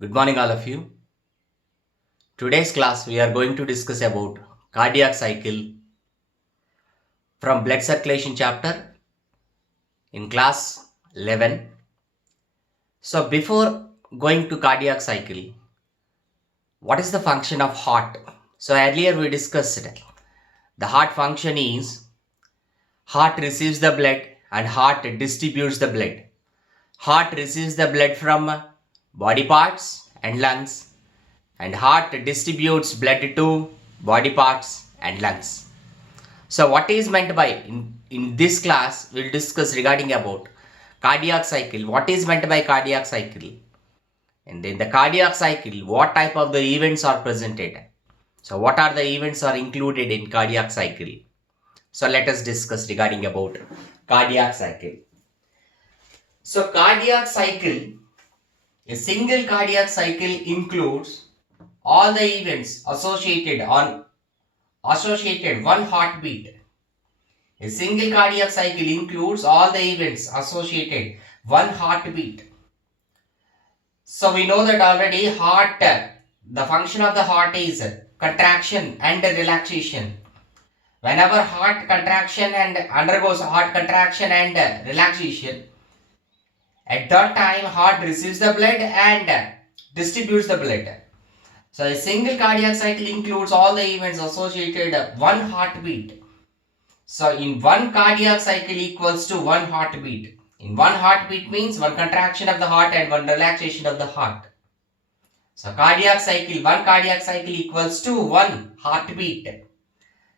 Good morning, all of you. Today's class we are going to discuss about cardiac cycle from blood circulation chapter in class 11. So before going to cardiac cycle, what is the function of heart? So earlier we discussed the heart function is heart receives the blood and heart distributes the blood. Heart receives the blood from body parts and lungs, and heart distributes blood to body parts and lungs. So what is meant by in this class we'll discuss regarding about cardiac cycle. What is meant by cardiac cycle? And then the cardiac cycle, what type of the events are presented? So what are the events are included in cardiac cycle? So let us discuss regarding about cardiac cycle. So cardiac cycle, a single cardiac cycle includes all the events associated one heartbeat. A single cardiac cycle includes all the events associated one heartbeat. So we know that already the function of the heart is contraction and relaxation. Whenever heart contraction and undergoes heart contraction and relaxation, at that time heart receives the blood and distributes the blood. So a single cardiac cycle includes all the events associated one heartbeat. So in one cardiac cycle equals to one heartbeat. In one heartbeat means one contraction of the heart and one relaxation of the heart. So one cardiac cycle equals to one heartbeat.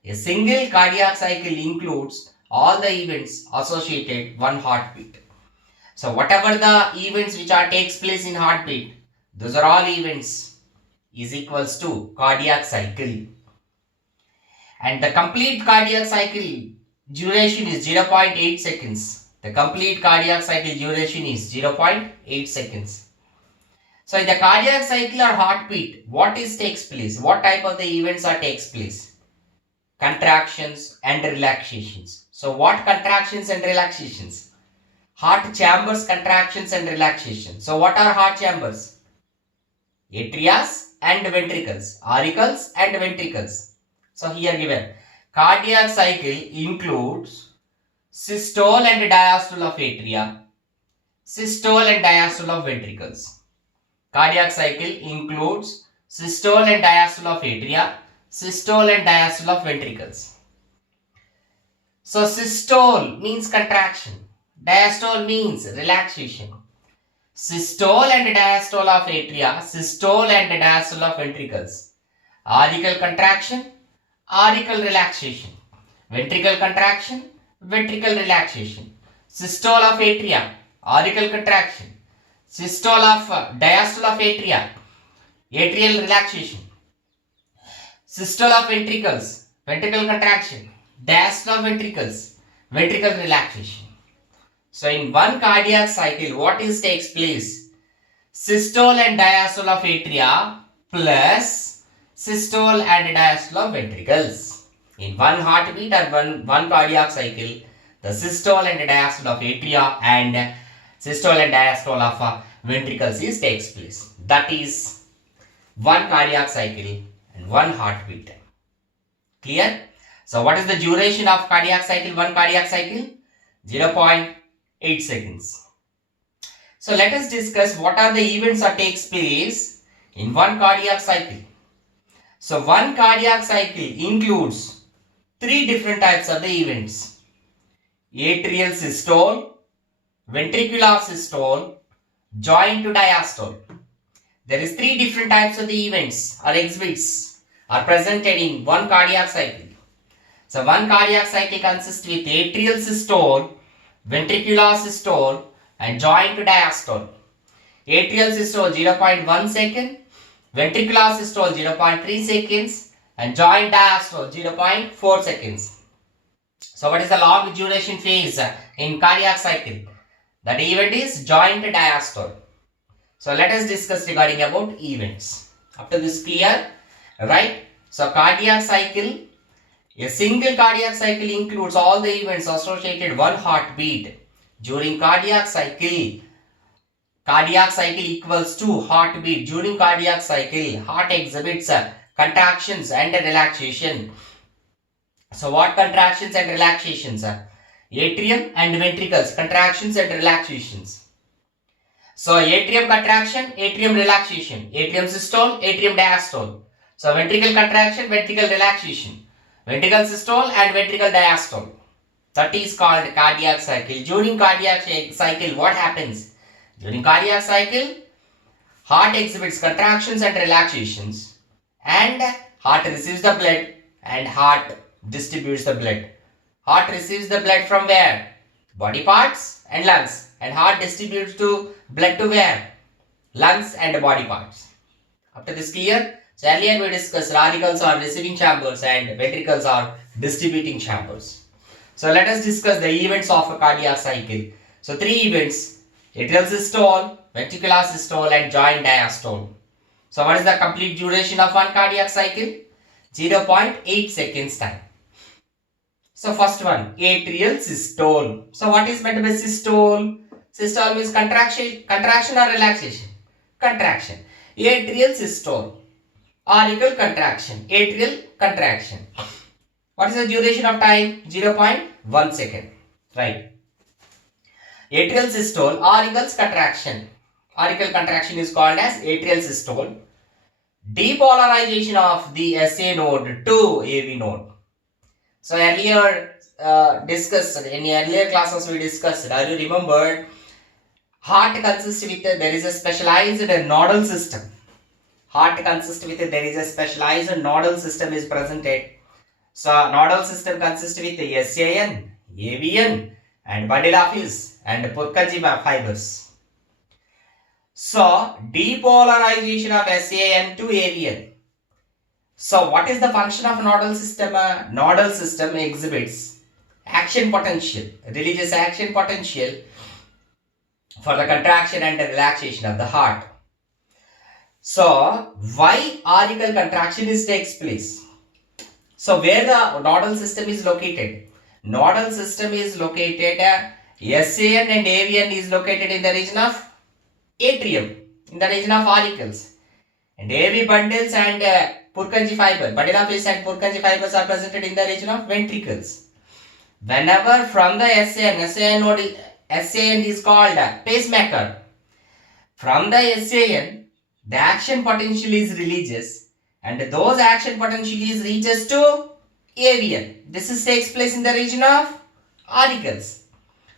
A single cardiac cycle includes all the events associated one heartbeat. So whatever the events which takes place in heartbeat, those are all events is equals to cardiac cycle. And the complete cardiac cycle duration is 0.8 seconds. The complete cardiac cycle duration is 0.8 seconds. So in the cardiac cycle or heartbeat, what takes place? What type of the events takes place? Contractions and relaxations. So what contractions and relaxations? Heart chambers contractions and relaxation. So what are heart chambers? Atrias and ventricles. Auricles and ventricles. So here given cardiac cycle includes systole and diastole of atria, systole and diastole of ventricles. Cardiac cycle includes systole and diastole of atria, systole and diastole of ventricles. So systole means contraction, diastole means relaxation. Systole and diastole of atria, systole and diastole of ventricles. Auricle contraction, auricle relaxation. Ventricle contraction, ventricle relaxation. Systole of atria, auricle contraction. Systole of diastole of atria, atrial relaxation. Systole of ventricles, ventricle contraction. Diastole of ventricles, ventricle relaxation. So in one cardiac cycle, what takes place? Systole and diastole of atria plus systole and diastole of ventricles. In one heartbeat or one cardiac cycle, the systole and diastole of atria and systole and diastole of ventricles takes place. That is one cardiac cycle and one heartbeat. Clear? So what is the duration of cardiac cycle? One cardiac cycle? 0.8 seconds. So let us discuss what are the events that takes place in one cardiac cycle. So one cardiac cycle includes three different types of the events: atrial systole, ventricular systole, joint to diastole. There is three different types of the events or exhibits are presented in one cardiac cycle. So one cardiac cycle consists with atrial systole, ventricular systole and joint to diastole. Atrial systole 0.1 second, ventricular systole 0.3 seconds and joint diastole 0.4 seconds. So what is the long duration phase in cardiac cycle? That event is joint diastole. So let us discuss regarding about events. After this clear, right? So cardiac cycle, a single cardiac cycle includes all the events associated one heartbeat. During cardiac cycle, cardiac cycle equals to heartbeat. During cardiac cycle, heart exhibits contractions and relaxation. So what contractions and relaxations are? Atrium and ventricles, contractions and relaxations. So atrium contraction, atrium relaxation, atrium systole, atrium diastole. So ventricle contraction, ventricle relaxation, ventricle systole and ventricle diastole. That is called cardiac cycle. During cardiac cycle, what happens? During cardiac cycle, heart exhibits contractions and relaxations, and heart receives the blood and heart distributes the blood. Heart receives the blood from where? Body parts and lungs, and heart distributes to blood to where? Lungs and body parts. Up to this clear? So earlier we discussed auricles are receiving chambers and ventricles are distributing chambers. So let us discuss the events of a cardiac cycle. So three events: atrial systole, ventricular systole and joint diastole. So what is the complete duration of one cardiac cycle? 0.8 seconds time. So first one, atrial systole. So what is meant by systole? Systole means contraction or relaxation? Contraction. Atrial systole. Auricle contraction. Atrial contraction. What is the duration of time? 0.1 second. Right. Atrial systole, auricles contraction. Auricle contraction is called as atrial systole. Depolarization of the SA node to AV node. So earlier discussed, in earlier classes we discussed, are you remembered? Heart consists with, there is a specialized nodal system. Heart consists with, there is a specialized nodal system is presented. So nodal system consists with SAN, AVN and bundle of his and Purkinje fibers. So depolarization of SAN to AVN. So what is the function of nodal system? Nodal system exhibits action potential, releases action potential for the contraction and the relaxation of the heart. So why auricle contraction takes place? So where the nodal system is located? Nodal system is located, SAN and AVN is located in the region of atrium, in the region of auricles. And AV bundles and Purkinje fiber, bundle of his and Purkinje fibers are presented in the region of ventricles. Whenever from the SAN is called pacemaker. From the SAN, the action potential is releases, and those action potential is reaches to AVN. This takes place in the region of auricles.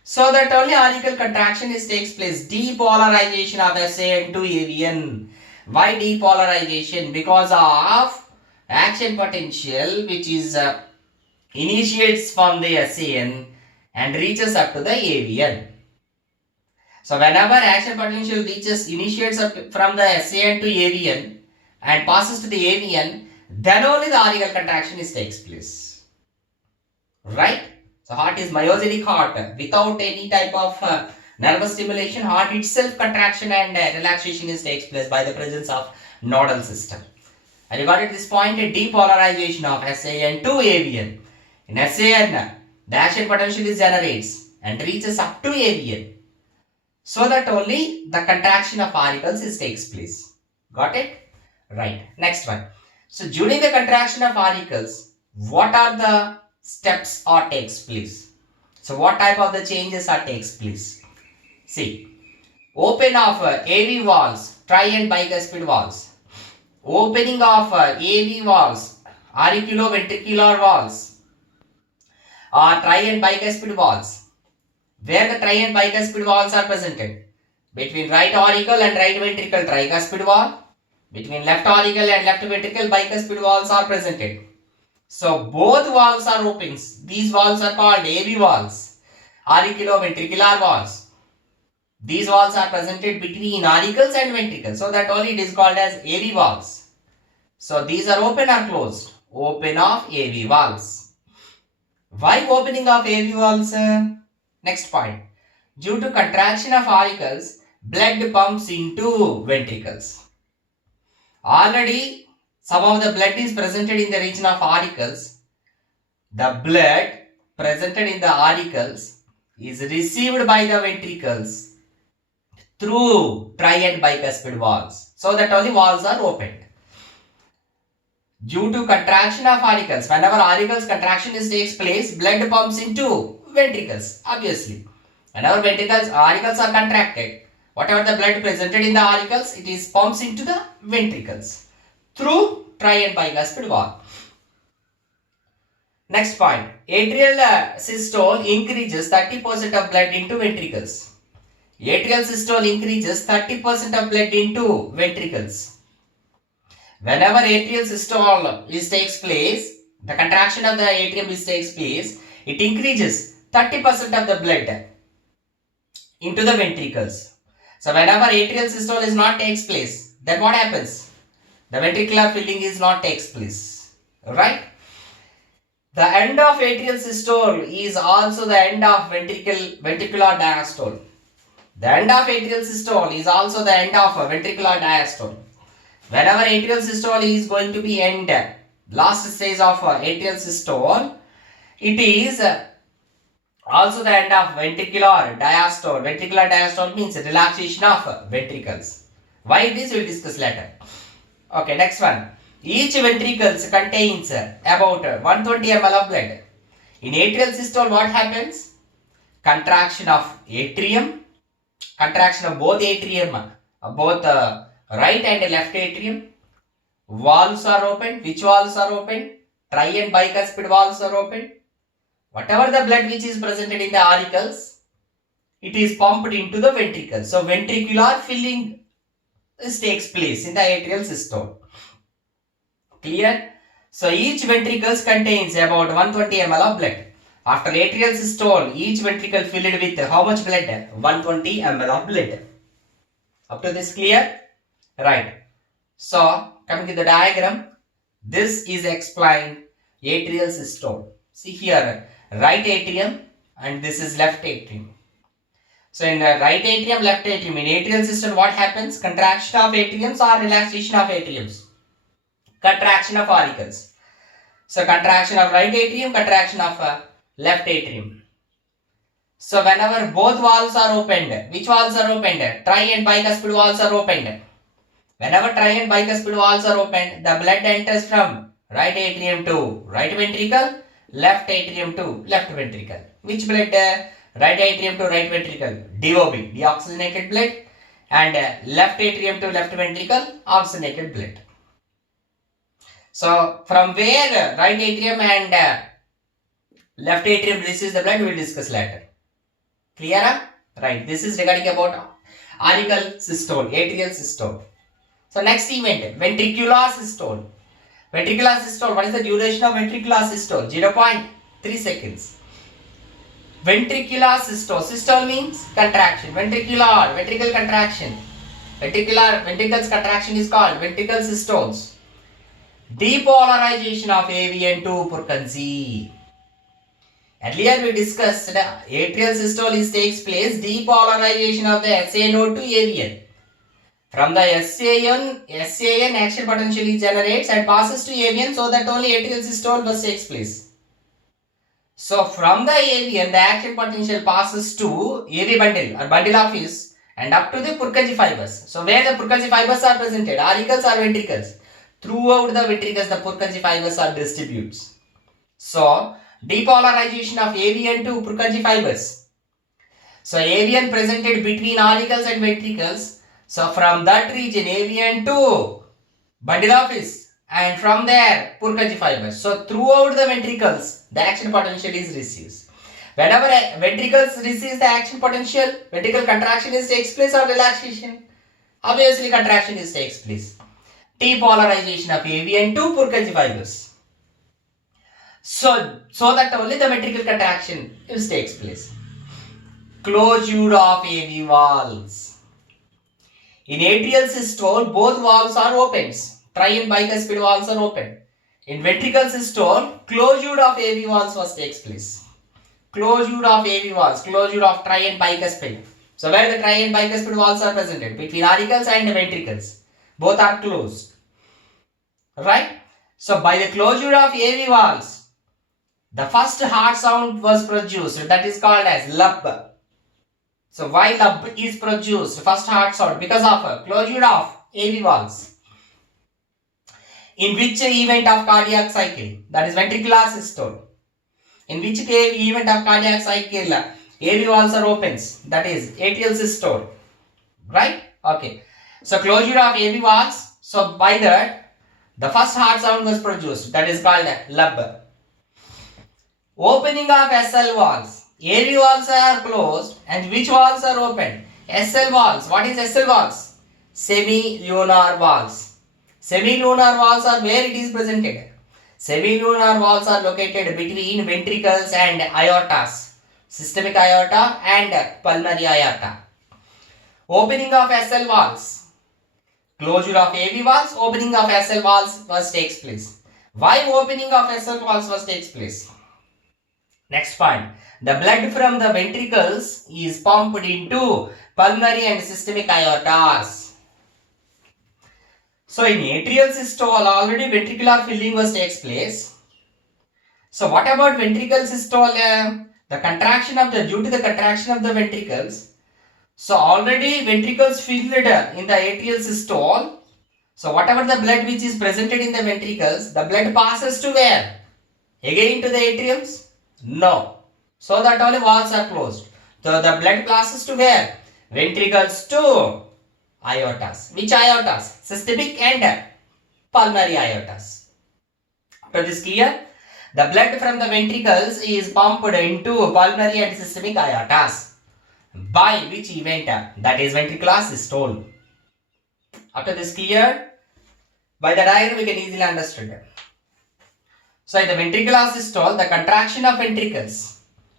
So that only auricle contraction takes place. Depolarization of SAN to AVN. Why depolarization? Because of action potential which is initiates from the SAN and reaches up to the AVN. So whenever action potential initiates up from the SAN to AVN and passes to the AVN, then only the auricle contraction takes place. Right? So heart is myogenic heart. Without any type of nervous stimulation, heart itself contraction and relaxation takes place by the presence of nodal system. And you got it this point, a depolarization of SAN to AVN. In SAN, the action potential is generates and reaches up to AVN. So that only the contraction of auricles takes place. Got it? Right. Next one. So during the contraction of auricles, what are the steps or takes place? So what type of the changes are takes place? See, open of AV valves, tri and bicuspid valves. Opening of AV valves, auriculoventricular valves, or tri and bicuspid valves. Where the tri and bicuspid valves are presented? Between right auricle and right ventricle, tricuspid valve. Between left auricle and left ventricle, bicuspid valves are presented. So both valves are open. These valves are called AV valves, auriculoventricular valves. These valves are presented between auricles and ventricles. So that only it is called as AV valves. So these are open or closed? Open of AV valves. Why opening of AV valves? Next point. Due to contraction of auricles, blood pumps into ventricles. Already some of the blood is presented in the region of auricles. The blood presented in the auricles is received by the ventricles through tri and bicuspid valves. So that only valves are opened. Due to contraction of auricles, whenever auricles contraction takes place, blood pumps into ventricles, obviously. Whenever auricles are contracted, whatever the blood presented in the auricles, it is pumps into the ventricles through tri and bicuspid valve. Next point, atrial systole increases 30% of blood into ventricles. Atrial systole increases 30% of blood into ventricles. Whenever atrial systole takes place, the contraction of the atrium takes place, it increases 30% of the blood into the ventricles. So whenever atrial systole is not takes place, then what happens? The ventricular filling is not takes place, right? The end of atrial systole is also the end of ventricular diastole. The end of atrial systole is also the end of ventricular diastole. Whenever atrial systole is going to be end, last stage of atrial systole, it is also the end of ventricular diastole. Ventricular diastole means relaxation of ventricles. Why it is, we will discuss later. Okay, next one. Each ventricle contains about 120 ml of blood. In atrial systole, what happens? Contraction of atrium, contraction of both atrium, both right and left atrium. Valves are open. Which valves are open? Tri and bicuspid valves are open. Whatever the blood which is presented in the auricles, it is pumped into the ventricle. So ventricular filling takes place in the atrial systole. Clear? So each ventricle contains about 120 ml of blood. After atrial systole, each ventricle filled with how much blood? 120 ml of blood. Up to this clear? Right. So coming to the diagram, this is explained atrial systole. See here, right atrium and this is left atrium. So in the right atrium, left atrium, in atrial systole what happens? Contraction of atriums or relaxation of atriums? Contraction of auricles. So contraction of right atrium, contraction of left atrium. So whenever both valves are opened, which valves are opened? Tri and bicuspid valves are opened. Whenever tri and bicuspid valves are opened, the blood enters from right atrium to right ventricle, left atrium to left ventricle. Which blood? Right atrium to right ventricle, DOB, deoxygenated blood, and left atrium to left ventricle, oxygenated blood. So from where right atrium and left atrium receives the blood, we will discuss later. Clear? Right. This is regarding about auricle systole, atrial systole. So next event, ventricular systole. Ventricular systole, what is the duration of ventricular systole? 0.3 seconds. Ventricular systole. Systole means contraction. Ventricle contraction. Ventricles contraction is called ventricle systoles. Depolarization of AV to Purkinje. Earlier we discussed atrial systole takes place depolarization of the SA node to AVN. From the SAN action potential generates and passes to AVN, so that only atrial systole bus takes place. So from the AVN, the action potential passes to AV bundle or bundle of fuse and up to the Purkinje fibers. So where the Purkinje fibers are presented, auricles or ventricles? Throughout the ventricles, the Purkinje fibers are distributed. So depolarization of AVN to Purkinje fibers. So AVN presented between auricles and ventricles. So from that region, AVN to bundle of fuse, and from there Purkinje fibers. So throughout the ventricles, the action potential is received. Whenever ventricles receives the action potential, ventricle contraction takes place or relaxation? Obviously contraction takes place. Depolarization of AVN to Purkinje fibers. So that only the ventricle contraction takes place. Closure of AV valves. In atrial systole, both valves are open. Tri and bicuspid valves are open. In ventricle systole, closure of AV valves takes place. Closure of AV valves, closure of tri and bicuspid. So where the tri and bicuspid valves are presented? Between auricles and ventricles. Both are closed. Right? So by the closure of AV valves, the first heart sound was produced. That is called as lub. So why lub is produced? First heart sound because of a closure of AV valves. In which event of cardiac cycle? That is ventricular systole. In which event of cardiac cycle AV valves are opens? That is atrial systole. Right? Okay. So closure of AV valves. So by that, the first heart sound was produced. That is called lub. Opening of SL valves. AV valves are closed and which valves are open? SL valves. What is SL valves? Semilunar valves. Semilunar valves are where it is presented. Semilunar valves are located between ventricles and aortas. Systemic aorta and pulmonary aorta. Opening of SL valves. Closure of AV valves. Opening of SL valves first takes place. Why opening of SL valves first takes place? Next point. The blood from the ventricles is pumped into pulmonary and systemic aortas. So in atrial systole already ventricular filling was takes place. So what about ventricle systole? The contraction of the due to the contraction of the ventricles. So already ventricles filled in the atrial systole. So whatever the blood which is presented in the ventricles, the blood passes to where? Again to the atriums? No. So that only valves are closed. So the blood passes to where? Ventricles to aortas. Which aortas? Systemic and pulmonary aortas. So this clear? The blood from the ventricles is pumped into pulmonary and systemic aortas. By which event? That is ventricular systole. After this clear? By the diagram we can easily understand. So in the ventricular systole, the contraction of ventricles.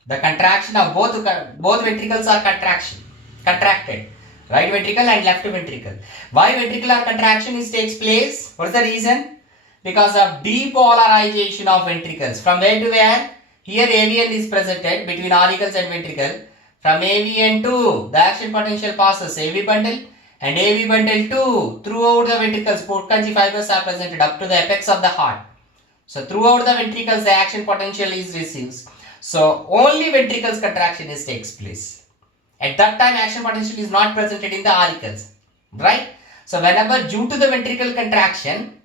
The contraction of both ventricles are contracted. Right ventricle and left ventricle. Why ventricular contraction takes place? What is the reason? Because of depolarization of ventricles. From where to where? Here AVN is presented between auricles and ventricle. From AVN to the action potential passes AV bundle and AV bundle to throughout the ventricles Purkinje fibers are presented up to the apex of the heart. So throughout the ventricles the action potential is received. So only ventricles contraction takes place. At that time action potential is not presented in the auricles. Right? So whenever due to the ventricle contraction,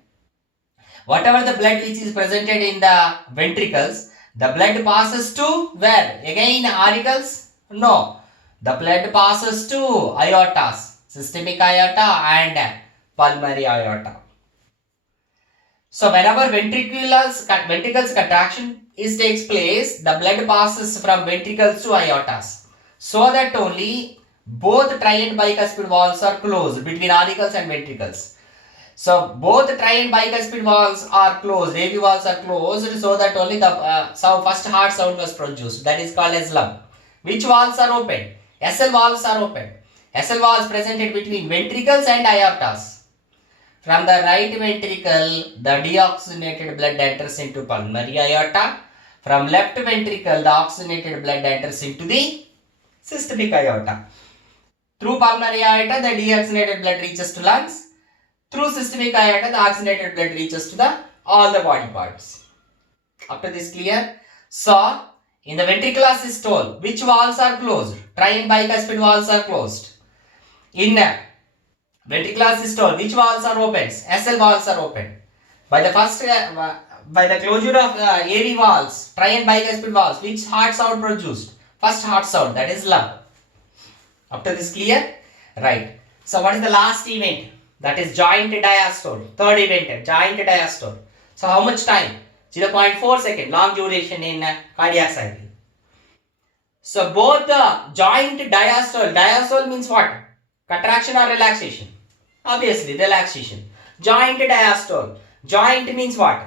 whatever the blood which is presented in the ventricles, the blood passes to where? Again auricles? No. The blood passes to aortas, systemic aorta and pulmonary aorta. So whenever ventricles contraction takes place, the blood passes from ventricles to aortas. So that only both tri and bicuspid valves are closed between auricles and ventricles. So both tri and bicuspid valves are closed, AV valves are closed, so that only the first heart sound was produced. That is called as lub. Which valves are open? SL valves are open. SL valves presented between ventricles and aortas. From the right ventricle, the deoxygenated blood enters into pulmonary aorta. From left ventricle, the oxygenated blood enters into the systemic aorta. Through pulmonary aorta, the deoxygenated blood reaches to lungs. Through systemic aorta, the oxygenated blood reaches to all the body parts. After this clear? So, in the ventricular systole, which valves are closed? Tri and bicuspid valves are closed. In ventricular systole, which valves are open? SL valves are open. By the closure of AV valves, tri and bicuspid valves, which heart sound produced? First heart sound, that is lub. After this clear? Right. So what is the last event? That is joint diastole. Third event, joint diastole. So how much time? 0.4 second, long duration in cardiac cycle. So both the joint diastole means what? Contraction or relaxation? Obviously relaxation. Joint diastole. Joint means what?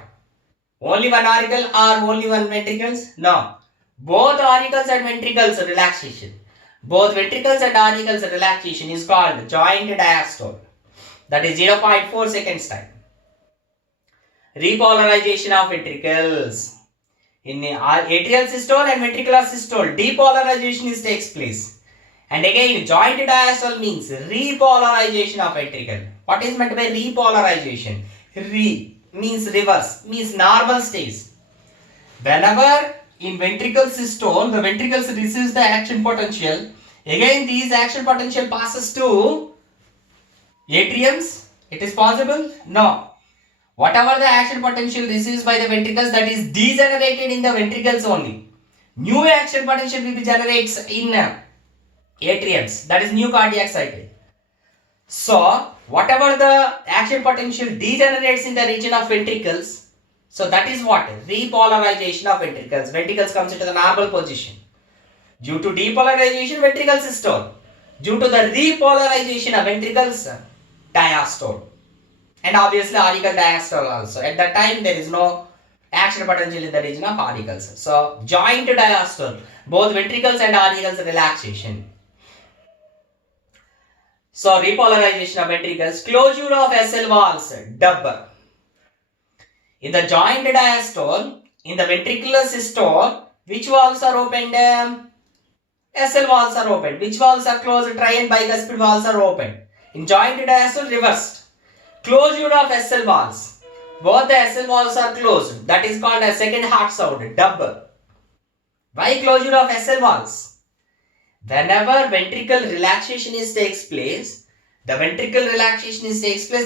Only one auricle or only one ventricles? No. Both auricles and ventricles relaxation. Both ventricles and auricles relaxation is called joint diastole. That is 0.4 seconds time. Repolarization of ventricles. In atrial systole and ventricular systole, depolarization takes place. And again, joint diastole means repolarization of ventricle. What is meant by repolarization? Re means reverse, means normal state. Whenever in ventricle systole, the ventricles receives the action potential, Again, these action potential passes to atriums. It is possible? No. Whatever the action potential receives by the ventricles, that is degenerated in the ventricles only. New action potential will be generates in atriums. That is new cardiac cycle. So, whatever the action potential degenerates in the region of ventricles, so that is what? Repolarization of ventricles. Ventricles comes into the normal position. Due to depolarization, ventricle systole. Due to the repolarization of ventricles, diastole. And obviously auricle diastole also. At that time there is no action potential in the region of auricles. So joint diastole, both ventricles and auricles relaxation. So repolarization of ventricles, closure of SL valves, dub. In the joint diastole, in the ventricular systole, which valves are opened? SL valves are opened. Which valves are closed? Tri and bicuspid valves are opened. In joint diastole, reversed. Closure of SL valves. Both the SL valves are closed. That is called a second heart sound, dub. Why closure of SL valves? Whenever ventricle relaxation takes place, the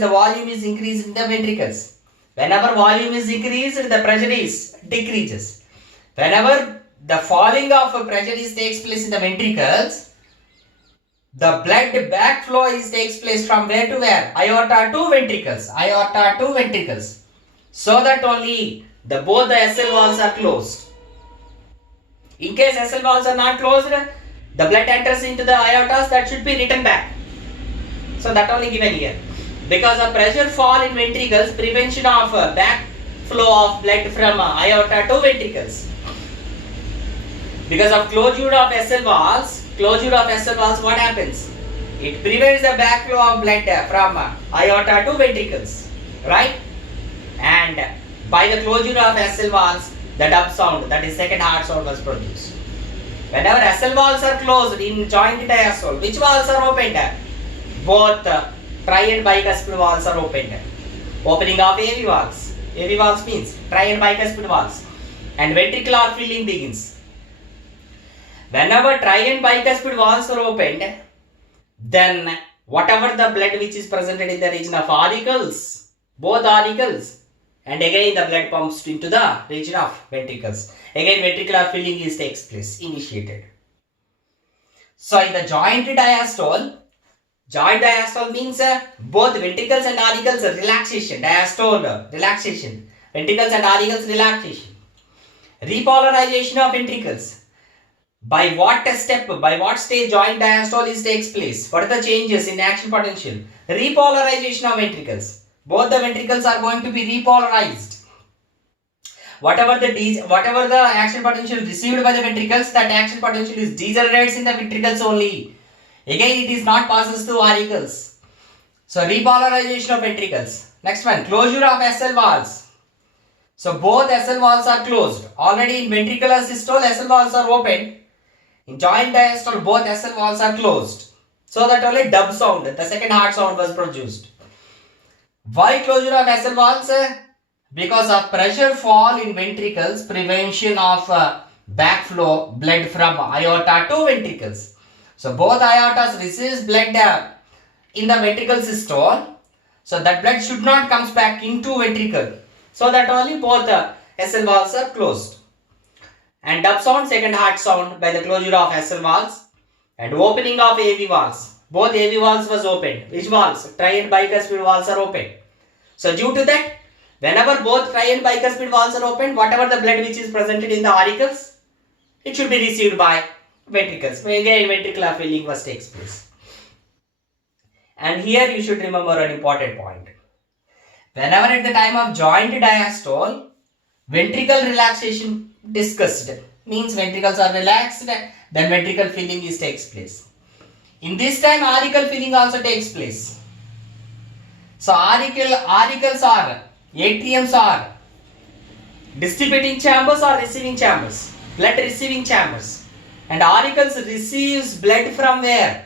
volume is increased in the ventricles. Whenever volume is increased, the pressure is decreases. Whenever the falling of pressure takes place in the ventricles, the blood backflow takes place from where to where? Aorta to ventricles. Aorta to ventricles. So that only both the SL valves are closed. In case SL valves are not closed, the blood enters into the aortas, that should be written back. So that only given here. Because of pressure fall in ventricles, prevention of backflow of blood from aorta to ventricles. Because of closure of SL valves, what happens? It prevents the backflow of blood from aorta to ventricles, right? And by the closure of SL valves, the dub sound, that is second heart sound, was produced. Whenever SL valves are closed in joint diastole, which valves are opened? Both tri and bicuspid valves are opened. Opening of AV valves. AV valves means tri and bicuspid valves. And ventricular filling begins. Whenever tri and bicuspid valves are opened, then whatever the blood which is presented in the region of auricles, both auricles, and again the blood pumps into the region of ventricles. Again ventricular filling takes place, initiated. So in the joint diastole means both ventricles and auricles relaxation, diastole relaxation, ventricles and auricles relaxation. Repolarization of ventricles. By what stage joint diastole takes place? What are the changes in action potential? Repolarization of ventricles. Both the ventricles are going to be repolarized. Whatever the action potential received by the ventricles, that action potential is degenerates in the ventricles only. Again, it is not passes through auricles. So repolarization of ventricles. Next one, closure of SL valves. So both SL valves are closed. Already in ventricular systole, SL valves are open. In joint diastole, both SL valves are closed. So that only dub sound, the second heart sound, was produced. Why closure of SL valves? Because of pressure fall in ventricles, prevention of backflow blood from aorta to ventricles. So both aortas receives blood in the ventricle systole. So that blood should not comes back into ventricle. So that only both SL valves are closed. And dub sound, second heart sound, by the closure of SL valves. And opening of AV valves. Both AV valves was opened. Which valves? Tri and bicuspid valves are open. So due to that, whenever both tri and bicuspid valves are open, whatever the blood which is presented in the auricles, it should be received by ventricles. Again, ventricular filling takes place. And here you should remember an important point. Whenever at the time of joint diastole, ventricle relaxation discussed, means ventricles are relaxed, then ventricle filling takes place. In this time, auricle filling also takes place. So auricles are, atriums are distributing chambers or receiving chambers, blood receiving chambers. And auricles receives blood from where?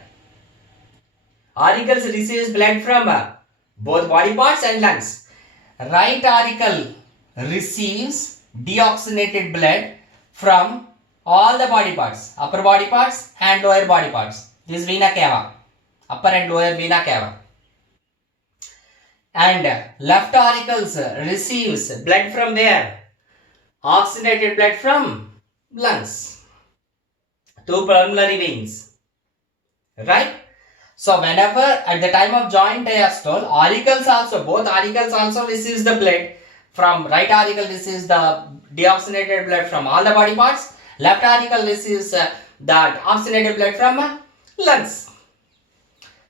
Auricles receives blood from both body parts and lungs. Right auricle receives deoxygenated blood from all the body parts, upper body parts and lower body parts. This is vena cava, upper and lower vena cava. And left auricles receives blood from where? Oxygenated blood from lungs to pulmonary veins, right? So whenever at the time of joint diastole, auricles also, both auricles also receives the blood from right auricle receives the deoxygenated blood from all the body parts, left auricle receives the oxygenated blood from lungs.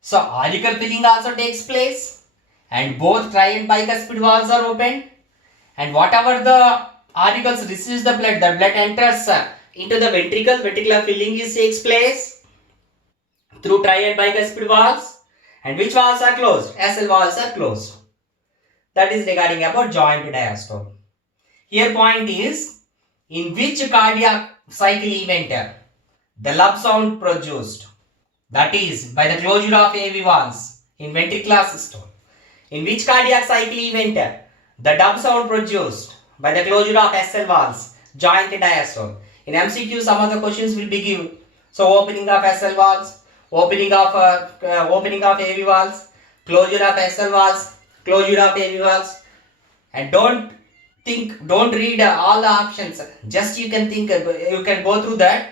So auricle filling also takes place and both tri and bicuspid valves are opened, and whatever the auricles receives the blood enters into the ventricle, ventricular filling takes place through tri and bicuspid valves. And which valves are closed? SL valves are closed. That is regarding about joint diastole. Here point is, in which cardiac cycle event the lub sound produced, that is by the closure of AV valves in ventricular systole. In which cardiac cycle event the dub sound produced by the closure of SL valves, joint diastole. In MCQ some of the questions will be given. So opening of SL valves, opening of AV valves, closure of SL valves, closure of AV valves. And don't read all the options. Just you can think, you can go through that.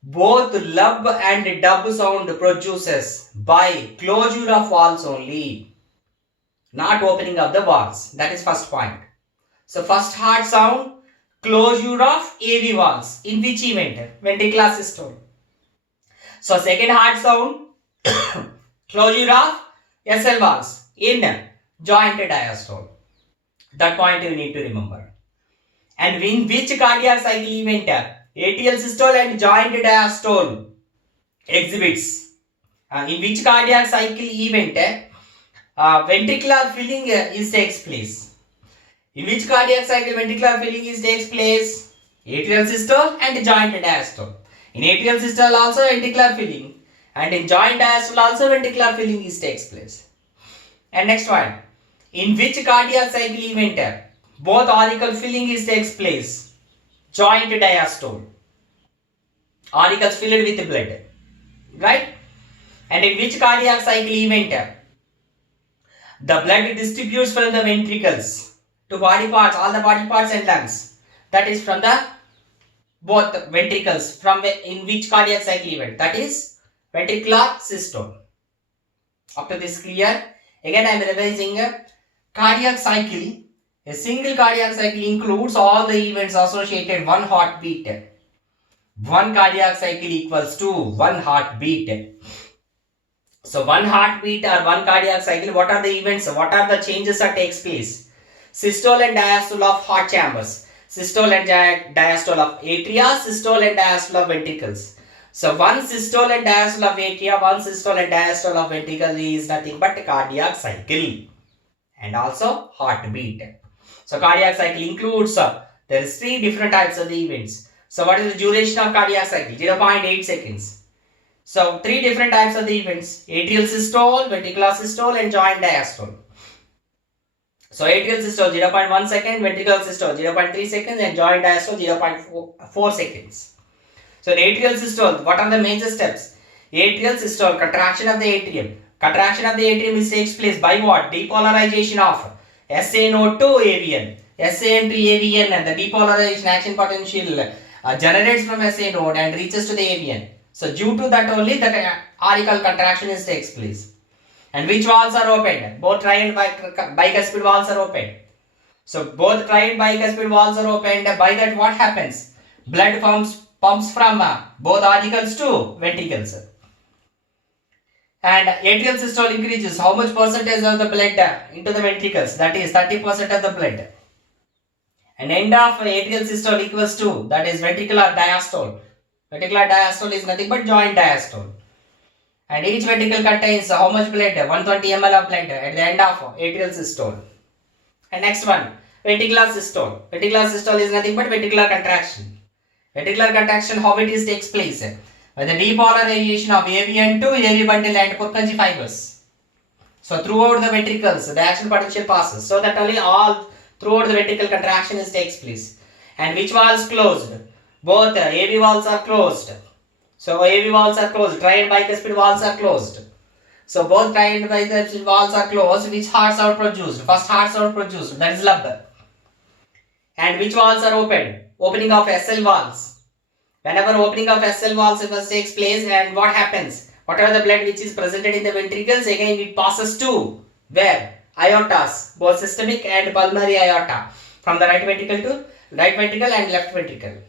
Both lub and dub sound produces by closure of valves only, not opening of the valves. That is first point. So first heart sound, closure of AV valves. In which event? Ventricular systole. So second heart sound, closure of SL valves in joint diastole. That point you need to remember. And in which cardiac cycle event atrial systole and joint diastole exhibits? In which cardiac cycle event ventricular filling takes place? In which cardiac cycle ventricular filling takes place? Atrial systole and joint diastole. In atrial systole also ventricular filling, and in joint diastole also ventricular filling takes place. And next one, in which cardiac cycle event both auricle filling takes place? Joint diastole. Auricles filled with blood, right? And in which cardiac cycle event the blood distributes from the ventricles to body parts, all the body parts and lungs? That is from the both ventricles. From in which cardiac cycle event? That is ventricular systole. After this clear, again I am revising. Cardiac cycle, a single cardiac cycle includes all the events associated one heartbeat. One cardiac cycle equals to one heartbeat. So one heartbeat or one cardiac cycle, what are the events? What are the changes that takes place? Systole and diastole of heart chambers, systole and diastole of atria, systole and diastole of ventricles. So one systole and diastole of atria, one systole and diastole of ventricle is nothing but cardiac cycle. And also heartbeat. So cardiac cycle includes, there is 3 different types of the events. So what is the duration of cardiac cycle? 0.8 seconds. So 3 different types of the events: atrial systole, ventricular systole and joint diastole. So atrial systole 0.1 second, ventricular systole 0.3 seconds and joint diastole 0.4 seconds. So in atrial systole, what are the major steps? Atrial systole, contraction of the atrium. Contraction of the atrium takes place by what? Depolarization of SA node to AVN. SAN to AVN, and the depolarization action potential generates from SA node and reaches to the AVN. So due to that only the auricle contraction takes place. And which valves are opened? Both tri and bicuspid valves are opened. So both tri and bicuspid valves are opened. By that what happens? Blood pumps from both auricles to ventricles. And atrial systole increases. How much percentage of the blood into the ventricles? That is 30% of the blood. And end of atrial systole equals to, that is ventricular diastole. Ventricular diastole is nothing but joint diastole. And each ventricle contains how much blood? 120 ml of blood at the end of atrial systole. And next one, ventricular systole. Ventricular systole is nothing but ventricular contraction. Ventricular contraction, how it takes place? By the depolarization of AVN to AV bundle and Purkinje fibers. So throughout the ventricles, the action potential passes. So that only all throughout the ventricle contraction takes place. And which valves closed? Both AV valves are closed. So AV valves are closed. Tri and bicuspid valves are closed. So both tri and bicuspid valves are closed. Which hearts are produced? First hearts are produced. That is lub. And which valves are opened? Opening of SL valves. Whenever opening of SL valves first takes place, and what happens? Whatever the blood which is presented in the ventricles, again it passes to where? Aortas, both systemic and pulmonary aorta. From the right ventricle to right ventricle and left ventricle.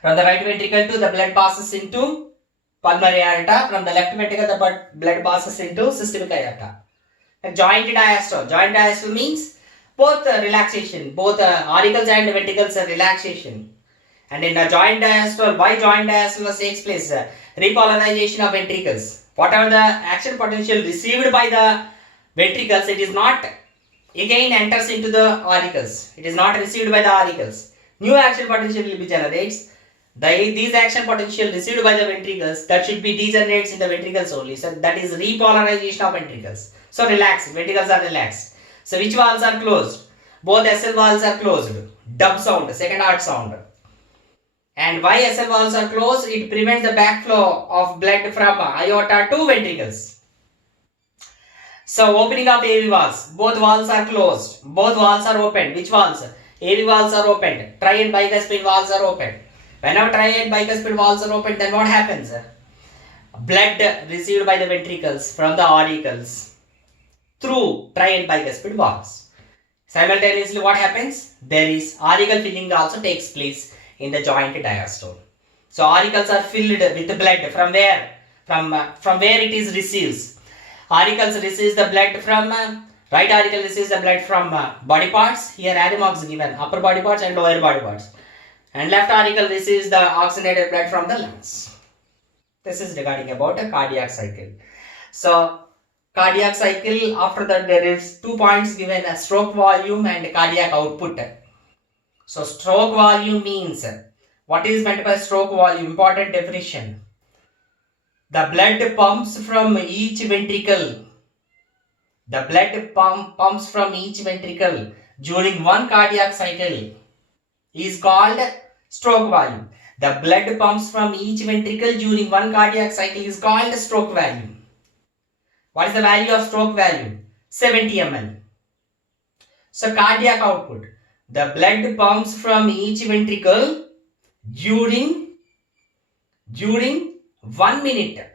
From the right ventricle to the blood passes into pulmonary aorta. From the left ventricle the blood passes into systemic aorta. Joint diastole. Joint diastole means both relaxation, both auricles and ventricles relaxation. And in a joint diastole, why joint diastole takes place? Repolarization of ventricles. Whatever the action potential received by the ventricles, it is not again enters into the auricles. It is not received by the auricles. New action potential will be generates. These action potential received by the ventricles, that should be degenerates in the ventricles only. So that is repolarization of ventricles. So relaxed, ventricles are relaxed. So which valves are closed? Both SL valves are closed. Dub sound, second heart sound. And why SL valves are closed? It prevents the backflow of blood from aorta to ventricles. So opening of AV valves. Both valves are closed. Both valves are opened. Which valves? AV valves are opened. Tri and bicuspid valves are opened. Whenever tri and bicuspid valves are opened, then what happens? Blood received by the ventricles from the auricles through tri and bicuspid valves. Simultaneously, what happens? There is auricle filling also takes place in the joint diastole. So auricles are filled with blood from where? From where it is receives. Auricles receives the blood from right auricle receives the blood from body parts. Here arrow marks given, upper body parts and lower body parts. And left auricle receives the oxygenated blood from the lungs. This is regarding about a cardiac cycle. So cardiac cycle, after that there is 2 points given, a stroke volume and cardiac output. So stroke volume means, what is meant by stroke volume? Important definition. The blood pumps from each ventricle. The blood pumps from each ventricle during one cardiac cycle is called stroke volume. The blood pumps from each ventricle during one cardiac cycle is called stroke volume. What is the value of stroke volume? 70 ml. So cardiac output. The blood pumps from each ventricle during 1 minute.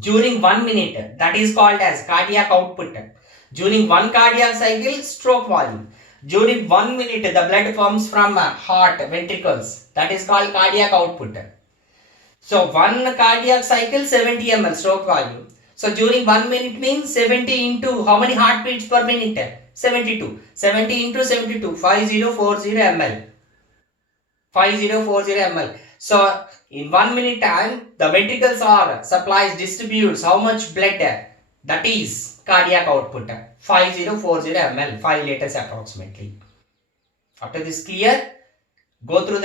During 1 minute. That is called as cardiac output. During one cardiac cycle, stroke volume. During 1 minute, the blood pumps from heart, ventricles. That is called cardiac output. So one cardiac cycle, 70 ml stroke volume. So during 1 minute means 70 into how many heartbeats per minute? 72. 70 into 72, 5040 ml. 5040 ml. So in 1 minute time, the ventricles are distributes how much blood? That is cardiac output. 5040 ml, 5 liters approximately. After this clear, go through the